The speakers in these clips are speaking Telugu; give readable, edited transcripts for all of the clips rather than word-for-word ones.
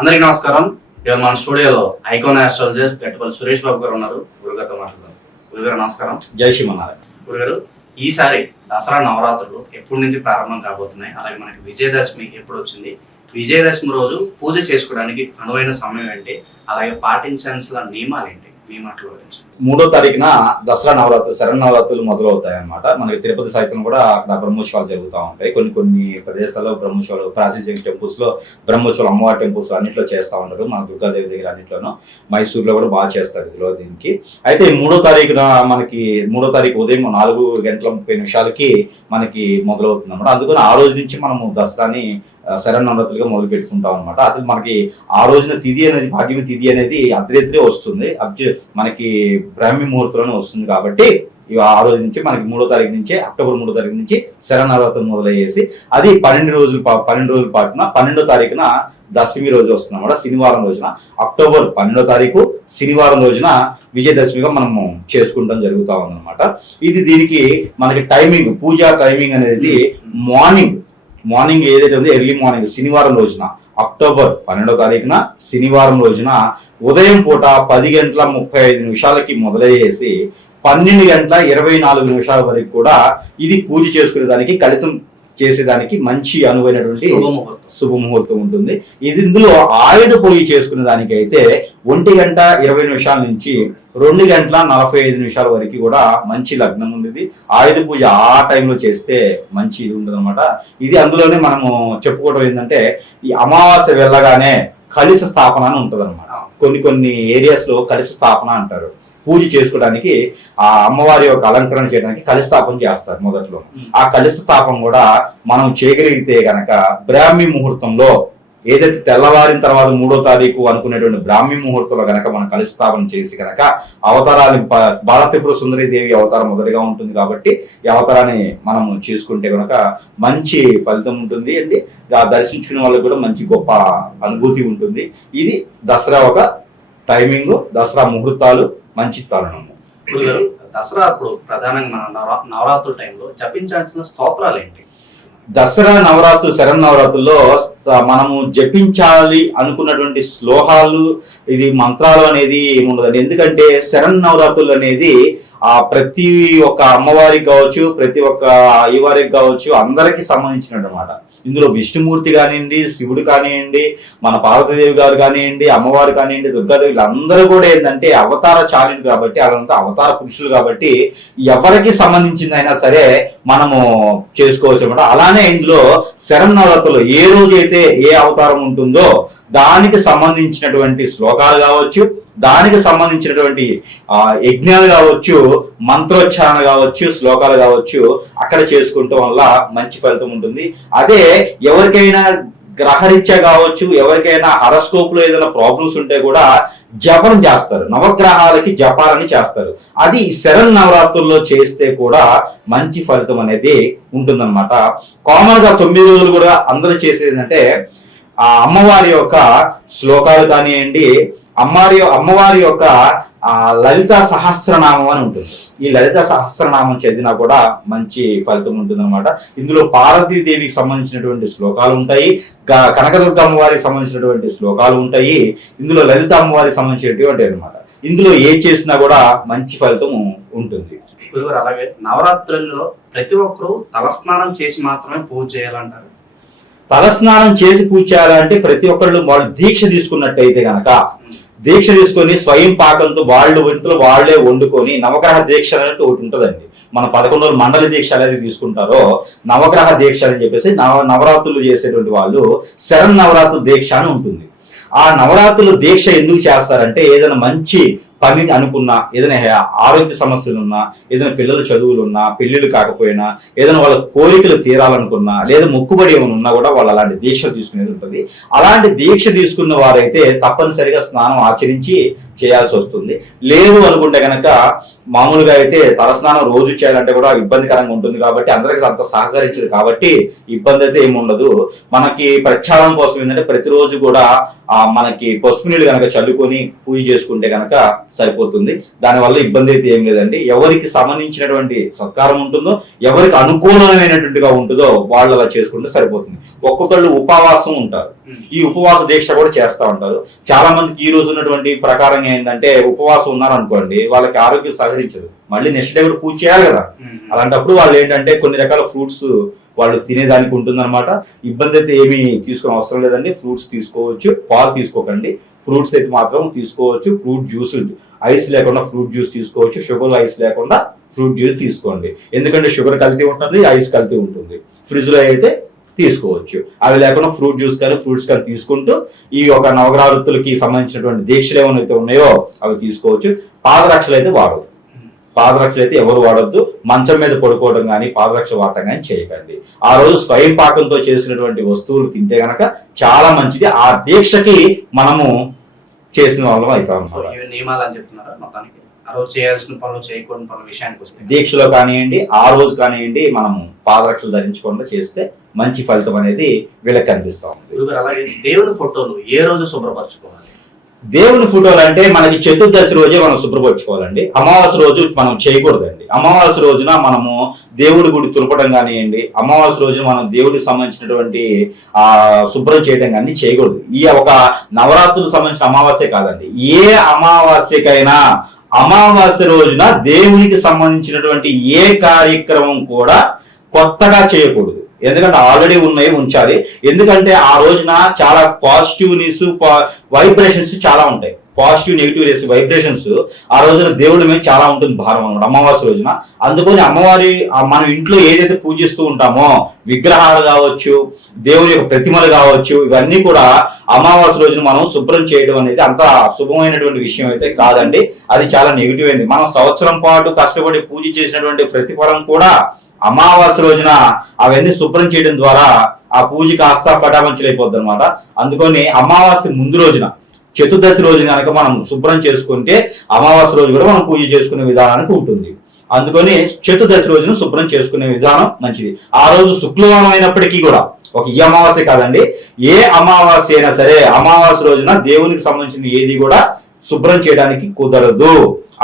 అందరికీ నమస్కారం. ఇవాళ మన స్టూడియోలో ఐకాన్ ఆస్ట్రాలజర్ గట్టుపల్లి సురేష్ బాబు గారు ఉన్నారు. గురుగారితో మాట్లాడదాం. గురుగారు నమస్కారం. జై శ్రీమన్నారాయణ. గురుగారు, ఈసారి దసరా నవరాత్రులు ఎప్పటి నుంచి ప్రారంభం కాబోతున్నాయి, అలాగే మనకి విజయదశమి ఎప్పుడు వచ్చింది, విజయదశమి రోజు పూజ చేసుకోవడానికి అనువైన సమయం ఏంటి, అలాగే పాటించాల్సిన నియమాలు ఏంటి, మీ మాటలు గురించి. 3వ తారీఖున దసరా నవరాత్రులు శరన్నవరాత్రులు మొదలవుతాయి అన్నమాట. మనకి తిరుపతి సైతం కూడా అక్కడ బ్రహ్మోత్సవాలు జరుగుతూ ఉంటాయి. కొన్ని ప్రదేశాల్లో బ్రహ్మోత్సవాలు, ప్రాచీన టెంపుల్స్ లో బ్రహ్మోత్సవాలు, అమ్మవారి టెంపుల్స్ అన్నింటిలో చేస్తూ ఉంటారు. మన దుర్గాదేవి దగ్గర అన్నింటిలోనూ, మైసూరులో కూడా బాగా చేస్తారు ఇదిలో దీనికి. అయితే 3వ తారీఖున మనకి 3వ తారీఖు ఉదయం 4:30 మనకి మొదలవుతుంది అనమాట. అందుకని ఆ రోజు నుంచి మనము దసరాని శరన్నవరాత్రులుగా మొదలు పెట్టుకుంటాం అనమాట. అసలు మనకి ఆ రోజున తిథి అనేది, భాగ్యమి తిథి అనేది అర్ధరాత్రి వస్తుంది, మనకి బ్రాహ్మీ ముహూర్తంలోనే వస్తుంది. కాబట్టి ఆ రోజు నుంచి మనకి 3వ తారీఖు నుంచి, అక్టోబర్ 3వ తారీఖు నుంచి శరన్నవరాత్రులు మొదలయ్యేసి అది 12 రోజుల పాటున 12వ తారీఖున దశమి రోజు వస్తుంది అన్నమాట. శనివారం రోజున, అక్టోబర్ 12వ తారీఖు శనివారం రోజున విజయదశమిగా మనము చేసుకుంటాం జరుగుతా ఉందన్నమాట. ఇది దీనికి మనకి టైమింగ్, పూజా టైమింగ్ అనేది మార్నింగ్ ఏదైతే ఉంది ఎర్లీ మార్నింగ్ శనివారం రోజున, అక్టోబర్ 12వ తారీఖున శనివారం రోజున ఉదయం పూట 10:35 మొదలయ్యేసి 12:24 వరకు కూడా ఇది పూజ చేసుకునేదానికి, కలశం చేసేదానికి మంచి అనువైనటువంటి శుభముహూర్తం ఉంటుంది. ఇది ఇందులో ఆయుధ పూజ చేసుకునే దానికి అయితే 1:20 నుంచి 2:45 వరకు కూడా మంచి లగ్నం ఉంది. ఆయుధ పూజ ఆ టైంలో చేస్తే మంచి ఇది ఉంటుంది అనమాట. ఇది అందులోనే మనము చెప్పుకోవడం ఏంటంటే, ఈ అమావాస్య వెళ్ళగానే కలశ స్థాపన అని ఉంటుంది అనమాట. కొన్ని ఏరియాస్ లో కలశ స్థాపన అంటారు. పూజ చేసుకోవడానికి, ఆ అమ్మవారి యొక్క అలంకరణ చేయడానికి కలశ స్థాపన చేస్తారు మొదట్లో. ఆ కలశ స్థాపన కూడా మనం చేయగలిగితే గనక బ్రాహ్మీ ముహూర్తంలో, ఏదైతే తెల్లవారిన తర్వాత 3వ తారీఖు అనుకునేటువంటి బ్రాహ్మీ ముహూర్తంలో గనక మనం కలశ స్థాపన చేసి గనక అవతారాలు, బాలత్రిపుర సుందరి దేవి అవతారం మొదటిగా ఉంటుంది కాబట్టి ఈ అవతారాన్ని మనం చేసుకుంటే గనక మంచి ఫలితం ఉంటుంది అండి. దర్శించుకునే వాళ్ళకి కూడా మంచి గొప్ప అనుభూతి ఉంటుంది. ఇది దసరా ఒక టైమింగ్, దసరా ముహూర్తాలు, మంచి తరుణము. దసరా అప్పుడు ప్రధానంగా నవరాత్రుల టైంలో జపించాల్సిన స్తోత్రాలు ఏంటి? దసరా నవరాత్రులు, శరన్నవరాత్రుల్లో మనము జపించాలి అనుకున్నటువంటి శ్లోకాలు, ఇది మంత్రాలు అనేది ఏముండదండి. ఎందుకంటే శరన్నవరాత్రులు అనేది ప్రతి ఒక్క అమ్మవారికి కావచ్చు, ప్రతి ఒక్క అయ్యవారికి కావచ్చు, అందరికి సంబంధించినమాట. ఇందులో విష్ణుమూర్తి కానివ్వండి, శివుడు కానివ్వండి, మన పార్వతీదేవి గారు కానివ్వండి, అమ్మవారు కానివ్వండి, దుర్గాదేవి, అందరూ కూడా ఏంటంటే అవతార చాలుడు కాబట్టి, అదంతా అవతార పురుషులు కాబట్టి ఎవరికి సంబంధించిందైనా సరే మనము చేసుకోవచ్చు అనమాట. అలానే ఇందులో శరన్నవరాత్రులు ఏ రోజైతే ఏ అవతారం ఉంటుందో దానికి సంబంధించినటువంటి శ్లోకాలు కావచ్చు, దానికి సంబంధించినటువంటి యజ్ఞాలు కావచ్చు, మంత్రోచ్చారణ కావచ్చు, శ్లోకాలు కావచ్చు, అక్కడ చేసుకోవటం వల్ల మంచి ఫలితం ఉంటుంది. అదే ఎవరికైనా గ్రహరీత్యా కావచ్చు, ఎవరికైనా హరస్కోప్ లో ఏదైనా ప్రాబ్లమ్స్ ఉంటే కూడా జపం చేస్తారు, నవగ్రహాలకి జపాలని చేస్తారు. అది శరన్నవరాత్రుల్లో చేస్తే కూడా మంచి ఫలితం అనేది ఉంటుందన్నమాట. కామన్ గా 9 రోజులు కూడా అందరూ చేసేది ఏంటంటే, ఆ అమ్మవారి యొక్క శ్లోకాలు కానివ్వండి, అమ్మవారి యొక్క లలిత సహస్రనామం అని ఉంటుంది. ఈ లలిత సహస్రనామం చదివినా కూడా మంచి ఫలితం ఉంటుంది అనమాట. ఇందులో పార్వతీదేవికి సంబంధించినటువంటి శ్లోకాలు ఉంటాయి, కనకదుర్గ అమ్మవారికి సంబంధించినటువంటి శ్లోకాలు ఉంటాయి, ఇందులో లలిత అమ్మవారికి సంబంధించినటువంటి అనమాట. ఇందులో ఏ చేసినా కూడా మంచి ఫలితం ఉంటుంది. అలాగే నవరాత్రుల్లో ప్రతి ఒక్కరూ తలస్నానం చేసి మాత్రమే పూజ చేయాలంటారు. తలస్నానం చేసి పూజ చేయాలంటే ప్రతి ఒక్కళ్ళు వాళ్ళు దీక్ష తీసుకున్నట్టయితే గనక, దీక్ష తీసుకొని స్వయం పాకంతో వాళ్ళు ఇంట్లో వాళ్లే వండుకొని, నవగ్రహ దీక్ష అనేది ఒకటి ఉంటుందండి. మన 11 రోజులు మండలి దీక్ష అనేది తీసుకుంటారో నవగ్రహ దీక్ష అని చెప్పేసి నవరాత్రులు చేసేటువంటి వాళ్ళు శరన్నవరాత్రుల దీక్ష అని ఉంటుంది. ఆ నవరాత్రుల దీక్ష ఎందుకు చేస్తారంటే, ఏదైనా మంచి పని అనుకున్నా, ఏదైనా ఆరోగ్య సమస్యలు ఉన్నా, ఏదైనా పిల్లల చదువులు ఉన్నా, పెళ్లిళ్ళు కాకపోయినా, ఏదైనా వాళ్ళ కోరికలు తీరాలనుకున్నా, లేదా మొక్కుబడి ఏమైనా ఉన్నా కూడా వాళ్ళు అలాంటి దీక్ష తీసుకునేది ఉంటుంది. అలాంటి దీక్ష తీసుకున్న వారైతే తప్పనిసరిగా స్నానం ఆచరించి చేయాల్సి వస్తుంది. లేదు అనుకుంటే కనుక మామూలుగా అయితే తలస్నానం రోజు చేయాలంటే కూడా ఇబ్బందికరంగా ఉంటుంది కాబట్టి అందరికి అంత సహకరించదు కాబట్టి ఇబ్బంది అయితే ఏమి ఉండదు. మనకి ప్రక్షాళన కోసం ఏంటంటే ప్రతిరోజు కూడా మనకి పసుపు నీళ్ళు కనుక చల్లుకొని పూజ చేసుకుంటే కనుక సరిపోతుంది. దానివల్ల ఇబ్బంది అయితే ఏం లేదండి. ఎవరికి సంబంధించినటువంటి సత్కారం ఉంటుందో, ఎవరికి అనుకూలమైనటువంటిగా ఉంటుందో వాళ్ళు అలా చేసుకుంటే సరిపోతుంది. ఒక్కొక్కళ్ళు ఉపవాసం ఉంటారు, ఈ ఉపవాస దీక్ష కూడా చేస్తూ ఉంటారు. చాలా మందికి ఈ రోజు ఉన్నటువంటి ప్రకారం ఏంటంటే ఉపవాసం ఉన్నారనుకోండి, వాళ్ళకి ఆరోగ్యం సహకరించదు, మళ్ళీ నెక్స్ట్ డే కూడా పూజ చేయాలి కదా. అలాంటప్పుడు వాళ్ళు ఏంటంటే కొన్ని రకాల ఫ్రూట్స్ వాళ్ళు తినేదానికి ఉంటుందన్నమాట. ఇబ్బంది అయితే ఏమీ తీసుకునే అవసరం లేదండి. ఫ్రూట్స్ తీసుకోవచ్చు, పాలు తీసుకోకండి. ఫ్రూట్స్ అయితే మాత్రం తీసుకోవచ్చు. ఫ్రూట్ జ్యూస్, ఐస్ లేకుండా ఫ్రూట్ జ్యూస్ తీసుకోవచ్చు. షుగర్ ఐస్ లేకుండా ఫ్రూట్ జ్యూస్ తీసుకోండి. ఎందుకంటే షుగర్ కల్తీ ఉంటుంది, ఐస్ కల్తీ ఉంటుంది. ఫ్రిడ్జ్ లో అయితే తీసుకోవచ్చు. అవి లేకుండా ఫ్రూట్ జ్యూస్ కానీ ఫ్రూట్స్ కానీ తీసుకుంటూ ఈ ఒక నవగ్రహావృత్తులకి సంబంధించినటువంటి దీక్షలు ఏమైతే ఉన్నాయో అవి తీసుకోవచ్చు. పాదరక్షలు అయితే వాడదు. పాదరక్షలు అయితే ఎవరు వాడొద్దు. మంచం మీద పడుకోవడం కానీ పాదరక్ష వాడటం కానీ చేయకండి. ఆ రోజు స్వయం పాకంతో చేసినటువంటి వస్తువులు తింటే గనక చాలా మంచిది. ఆ దీక్షకి మనము చేసిన వాళ్ళం అవుతాం. నియమాలు అని చెప్తున్నారా మొత్తానికి? ఆ రోజు చేయాల్సిన పనులు చేయకూడని పనుల విషయానికి వస్తే దీక్షలో కానివ్వండి, ఆ రోజు కానివ్వండి, మనము పాదరక్షలు ధరించకుండా చేస్తే మంచి ఫలితం అనేది వీళ్ళకి కనిపిస్తా ఉంది. అలాగే దేవుని ఫోటోలు ఏ రోజు శుభ్రపరచుకోవాలి? దేవుని ఫోటోలు అంటే మనకి చతుర్దశి రోజే మనం శుభ్రపరచుకోవాలండి. అమావాస్య రోజు మనం చేయకూడదండి. అమావాస్య రోజున మనము దేవుడి గుడి తులపడం కానివ్వండి, అమావాస్య రోజున మనం దేవుడికి సంబంధించినటువంటి శుభ్రం చేయడం కానీ చేయకూడదు. ఈ ఒక నవరాత్రులకు సంబంధించిన అమావాస్య కాదండి, ఏ అమావాస్యకైనా అమావాస్య రోజున దేవునికి సంబంధించినటువంటి ఏ కార్యక్రమం కూడా కొత్తగా చేయకూడదు. ఎందుకంటే ఆల్రెడీ ఉన్నాయి ఉంచాలి. ఎందుకంటే ఆ రోజున చాలా పాజిటివ్నెస్, వైబ్రేషన్స్ చాలా ఉంటాయి. పాజిటివ్ నెగిటివ్ వైబ్రేషన్స్ ఆ రోజున దేవుడి మీద చాలా ఉంటుంది భారం అన్నమాట అమావాస్య రోజున. అందుకని అమ్మవారి మనం ఇంట్లో ఏదైతే పూజిస్తూ ఉంటామో విగ్రహాలు కావచ్చు, దేవుని యొక్క ప్రతిమలు కావచ్చు, ఇవన్నీ కూడా అమావాస్య రోజున మనం శుభ్రం చేయడం అనేది అంత శుభమైనటువంటి విషయం అయితే కాదండి. అది చాలా నెగిటివ్ అయింది. మనం సంవత్సరం పాటు కష్టపడి పూజ చేసినటువంటి ప్రతిఫలం కూడా అమావాస్య రోజున అవన్నీ శుభ్రం చేయడం ద్వారా ఆ పూజ కాస్త ఫటాపంచలైపోద్ది అనమాట. అందుకని అమావాస్య ముందు రోజున చతుర్దశి రోజు కనుక మనం శుభ్రం చేసుకుంటే అమావాస్య రోజు కూడా మనం పూజ చేసుకునే విధానానికి ఉంటుంది. అందుకని చతుర్దశి రోజున శుభ్రం చేసుకునే విధానం మంచిది. ఆ రోజు శుక్రవారం అయినప్పటికీ కూడా ఒక ఈ అమావాస్య కాదండి, ఏ అమావాస్య అయినా సరే అమావాస్య రోజున దేవునికి సంబంధించిన ఏది కూడా శుభ్రం చేయడానికి కుదరదు.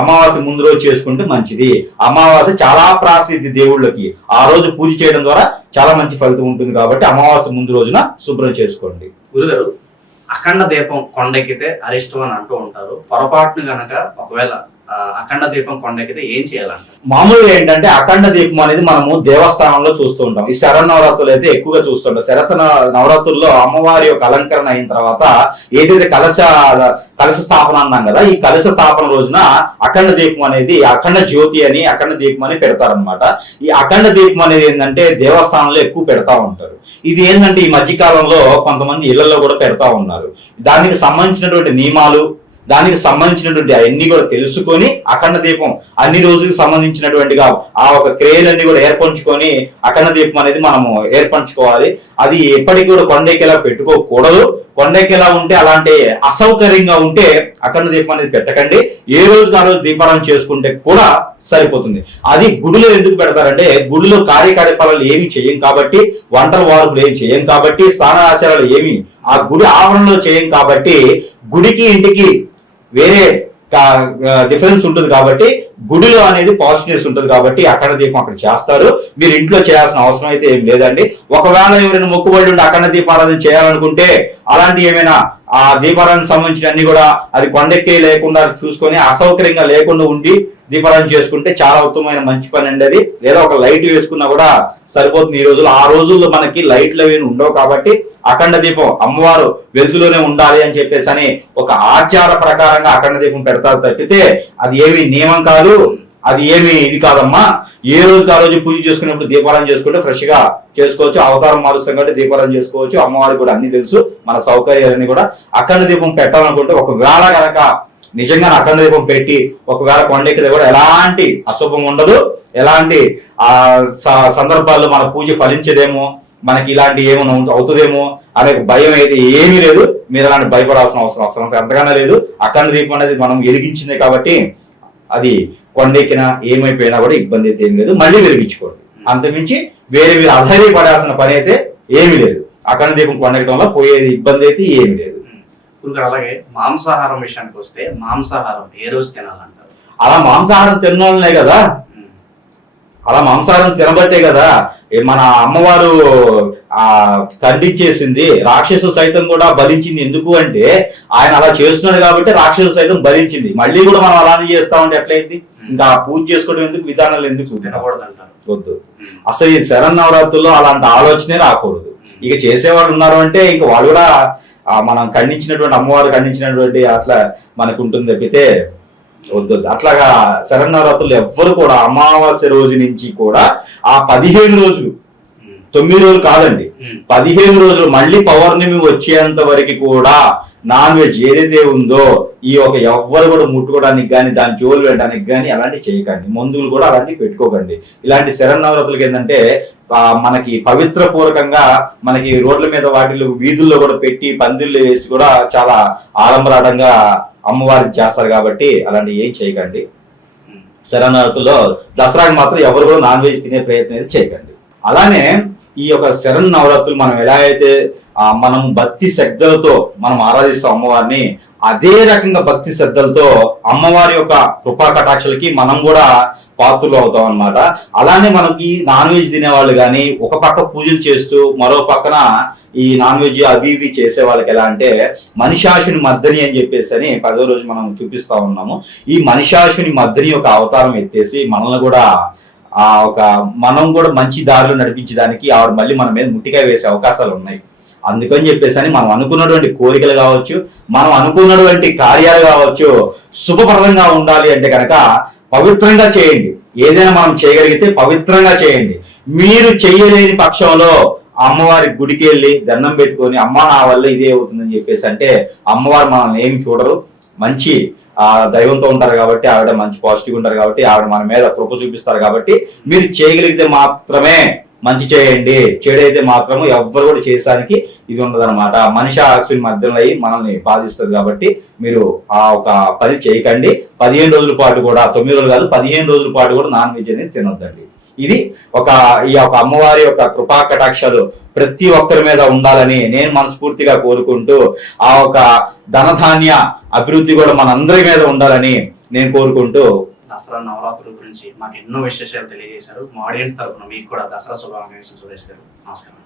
అమావాస్య ముందు రోజు చేసుకుంటే మంచిది. అమావాస్య చాలా ప్రాసిద్ధి దేవుళ్ళకి. ఆ రోజు పూజ చేయడం ద్వారా చాలా మంచి ఫలితం ఉంటుంది కాబట్టి అమావాస్య ముందు రోజున శుభ్రం చేసుకోండి. గురుగారు, అఖండ దీపం కొండెక్కితే అరిష్టం అని అంటూ ఉంటారు. పొరపాటును గనక ఒకవేళ అఖండ దీపం కొండెక్కితే ఏం చేయాలంట? మామూలుగా ఏంటంటే అఖండ దీపం అనేది మనము దేవస్థానంలో చూస్తూ ఉంటాం. ఈ శరన్నవరాత్రులు అయితే ఎక్కువగా చూస్తుంటాం. నవరాత్రుల్లో అమ్మవారి యొక్క అలంకరణ అయిన తర్వాత ఏదైతే కలశ స్థాపన అన్నాం కదా, ఈ కలశ స్థాపన రోజున అఖండ దీపం అనేది అఖండ జ్యోతి అని అఖండ దీపం అని పెడతారనమాట. ఈ అఖండ దీపం అనేది ఏంటంటే దేవస్థానంలో ఎక్కువ పెడతా ఉంటారు. ఇది ఏంటంటే ఈ మధ్యకాలంలో కొంతమంది ఇళ్లలో కూడా పెడతా ఉన్నారు. దానికి సంబంధించినటువంటి నియమాలు, దానికి సంబంధించినటువంటి అవన్నీ కూడా తెలుసుకొని అఖండ దీపం అన్ని రోజులకు సంబంధించినటువంటిగా ఆ ఒక క్రియలన్నీ కూడా ఏర్పంచుకొని అఖండ దీపం అనేది మనము ఏర్పంచుకోవాలి. అది ఎప్పటికీ కూడా కొండెక్కేలా పెట్టుకోకూడదు. కొండెక్కేలా ఉంటే అలాంటి అసౌకర్యంగా ఉంటే అఖండ దీపం అనేది పెట్టకండి. ఏ రోజుకి ఆ రోజు దీపారాధన చేసుకుంటే కూడా సరిపోతుంది. అది గుడిలో ఎందుకు పెడతారంటే గుడిలో కార్యకలాపాలు ఏమి చేయం కాబట్టి, వంటల వార్పులు ఏమి చేయం కాబట్టి, స్నాన ఆచారాలు ఏమి ఆ గుడి ఆవరణలో చేయం కాబట్టి, గుడికి ఇంటికి వేరే డిఫరెన్స్ ఉంటుంది కాబట్టి గుడిలో అనేది పాజిటివ్నెస్ ఉంటుంది కాబట్టి అఖండ దీపం అక్కడ చేస్తారు. మీరు ఇంట్లో చేయాల్సిన అవసరం అయితే ఏం లేదండి. ఒకవేళ ఎవరైనా మొక్కుబడి ఉండి అఖండ దీపారాధన చేయాలనుకుంటే అలాంటి ఏమైనా ఆ దీపారాధన సంబంధించిన అన్ని కూడా అది కొండెక్కే లేకుండా చూసుకొని అసౌకర్యంగా లేకుండా ఉండి దీపారాధన చేసుకుంటే చాలా ఉత్తమమైన మంచి పని అండి అది. లేదా ఒక లైట్ వేసుకున్నా కూడా సరిపోతుంది. ఈ రోజుల్లో ఆ రోజుల్లో మనకి లైట్లు అవి ఉండవు కాబట్టి అఖండ దీపం అమ్మవారు వెలుగులోనే ఉండాలి అని చెప్పేసి అని ఒక ఆచార ప్రకారంగా అఖండ దీపం పెడతారు తప్పితే అది ఏమి నియమం కాదు, అది ఏమి ఇది కాదమ్మా. ఏ రోజుకి ఆ రోజు పూజ చేసుకున్నప్పుడు దీపారాధన చేసుకుంటే ఫ్రెష్ గా చేసుకోవచ్చు. అవతారం మారుస్తాం కాబట్టి దీపారాధన చేసుకోవచ్చు. అమ్మవారికి కూడా అన్ని తెలుసు, మన సౌకర్యాలన్నీ కూడా. అఖండ దీపం పెట్టాలనుకుంటే ఒకవేళ కనుక నిజంగా అఖండ దీపం పెట్టి ఒకవేళ కొండెక్కితే కూడా ఎలాంటి అశుభం ఉండదు. ఎలాంటి సందర్భాల్లో మన పూజ ఫలించదేమో, మనకి ఇలాంటి ఏమైనా అవుతుందేమో అనే భయం అయితే ఏమీ లేదు. మీరు అలాంటి భయపడాల్సిన అవసరం ఎంతగానో లేదు. అఖండ దీపం అనేది మనం వెలిగించిందే కాబట్టి అది కొండెక్కినా ఏమైపోయినా కూడా ఇబ్బంది అయితే ఏం లేదు, మళ్ళీ వెలిగించుకోండి. అంతమించి వేరే మీరు అధైర్యపడాల్సిన పని అయితే ఏమీ లేదు. అఖండ దీపం కొండెక్కడంలో పోయేది ఇబ్బంది అయితే ఏమీ లేదు. గురుగారు అలాగే మాంసాహారం విషయానికి వస్తే మాంసాహారం ఏ రోజు తినాలంటారు? అలా మాంసాహారం తినాలనే కదా, అలా మాంసాహారం తినబట్టే కదా మన అమ్మవారు ఖండించేసింది. రాక్షసులు సైతం కూడా బలించింది. ఎందుకు అంటే ఆయన అలా చేస్తున్నాడు కాబట్టి రాక్షసులు సైతం బలించింది. మళ్ళీ కూడా మనం అలానే చేస్తా ఉంటే ఎట్లయింది? ఇంకా పూజ చేసుకోవడం ఎందుకు, విధానాలు ఎందుకు తినకూడదు అంటారు? వద్దు. అసలు ఈ శరన్నవరాత్రుల్లో అలాంటి ఆలోచనే రాకూడదు. ఇక చేసేవాళ్ళు ఉన్నారు అంటే ఇంక వాళ్ళు కూడా మనం ఖండించినటువంటి అమ్మవారు ఖండించినటువంటి అట్లా మనకు ఉంటుంది తప్పితే వద్దు. అట్లాగా శరన్నవరాత్రులు ఎవ్వరు కూడా అమావాస్య రోజు నుంచి కూడా ఆ 15 రోజులు, 9 రోజులు కాదండి, 15 రోజులు మళ్ళీ పౌర్ణమి వచ్చేంత వరకు కూడా నాన్ వెజ్ ఏదైతే ఉందో ఈ ఒక ఎవ్వరు కూడా ముట్టుకోవడానికి కానీ దాని జోలు పెట్టడానికి కానీ అలాంటివి చేయకండి. మందులు కూడా అలాంటివి పెట్టుకోకండి. ఇలాంటి శరన్నవరాత్రులకి ఏంటంటే మనకి పవిత్ర పూర్వకంగా మనకి రోడ్ల మీద వాటిలో వీధుల్లో కూడా పెట్టి పందిళ్ళు వేసి కూడా చాలా ఆడంబరాటంగా అమ్మవారికి చేస్తారు కాబట్టి అలాంటివి ఏం చేయకండి. శరన్నవరాత్రుల్లో దసరాకి మాత్రం ఎవరు కూడా నాన్ వెజ్ తినే ప్రయత్నం అయితే చేయకండి. అలానే ఈ యొక్క శరన్నవరాత్రులు మనం ఎలా అయితే మనం భక్తి శ్రద్ధలతో మనం ఆరాధిస్తాం అమ్మవారిని, అదే రకంగా భక్తి శ్రద్ధలతో అమ్మవారి యొక్క కృపా కటాక్షలకి మనం కూడా పాత్రలు అవుతాం అన్నమాట. అలానే మనకి నాన్ వెజ్ తినేవాళ్ళు కానీ ఒక పక్క పూజలు చేస్తూ మరో పక్కన ఈ నాన్ వెజ్ అవి ఇవి చేసే వాళ్ళకి ఎలా అంటే మనిషాసుని మర్దని అని చెప్పేసి అని 10వ రోజు మనం చూపిస్తా ఉన్నాము. ఈ మనిషాసుని మర్దని ఒక అవతారం ఎత్తేసి మనల్ని కూడా మనం కూడా మంచి దారిలో నడిపించడానికి ఆవిడ మళ్ళీ మన మీద ముట్టికాయ వేసే అవకాశాలు ఉన్నాయి. అందుకని చెప్పేసి అని మనం అనుకున్నటువంటి కోరికలు కావచ్చు, మనం అనుకున్నటువంటి కార్యాలు కావచ్చు శుభప్రదంగా ఉండాలి అంటే కనుక పవిత్రంగా చేయండి. ఏదైనా మనం చేయగలిగితే పవిత్రంగా చేయండి. మీరు చేయలేని పక్షంలో అమ్మవారి గుడికి వెళ్ళి దండం పెట్టుకొని అమ్మ నా వల్ల ఇదే అవుతుందని చెప్పేసి అంటే అమ్మవారు మనల్ని ఏమి చూడరు. మంచి దైవంతో ఉంటారు కాబట్టి ఆవిడ మంచి పాజిటివ్ ఉంటారు కాబట్టి ఆవిడ మన మీద కృప చూపిస్తారు కాబట్టి మీరు చేయగలిగితే మాత్రమే మంచి చేయండి. చెడైతే మాత్రం ఎవ్వరు కూడా చేసానికి ఇది ఉండదన్నమాట. మనిషి అశ్విని మధ్యలో అయ్యి మనల్ని బాధిస్తుంది కాబట్టి మీరు ఆ ఒక పని చేయకండి. 15 రోజుల పాటు కూడా, 9 రోజులు కాదు 15 రోజుల పాటు కూడా నాన్ వెజ్ అనేది తినొద్దండి. ఇది ఈ యొక్క అమ్మవారి యొక్క కృపా కటాక్షాలు ప్రతి ఒక్కరి మీద ఉండాలని నేను మనస్ఫూర్తిగా కోరుకుంటూ ఆ ఒక ధనధాన్య అభివృద్ధి కూడా మనందరి మీద ఉండాలని నేను కోరుకుంటూ దసరా నవరాత్రుల గురించి మాకు ఎన్నో విశేషాలు తెలియజేశారు. మా ఆడియన్స్ తరఫున మీకు కూడా దసరా శుభాకాంక్షలు సురేష్ గారు. నమస్కారం.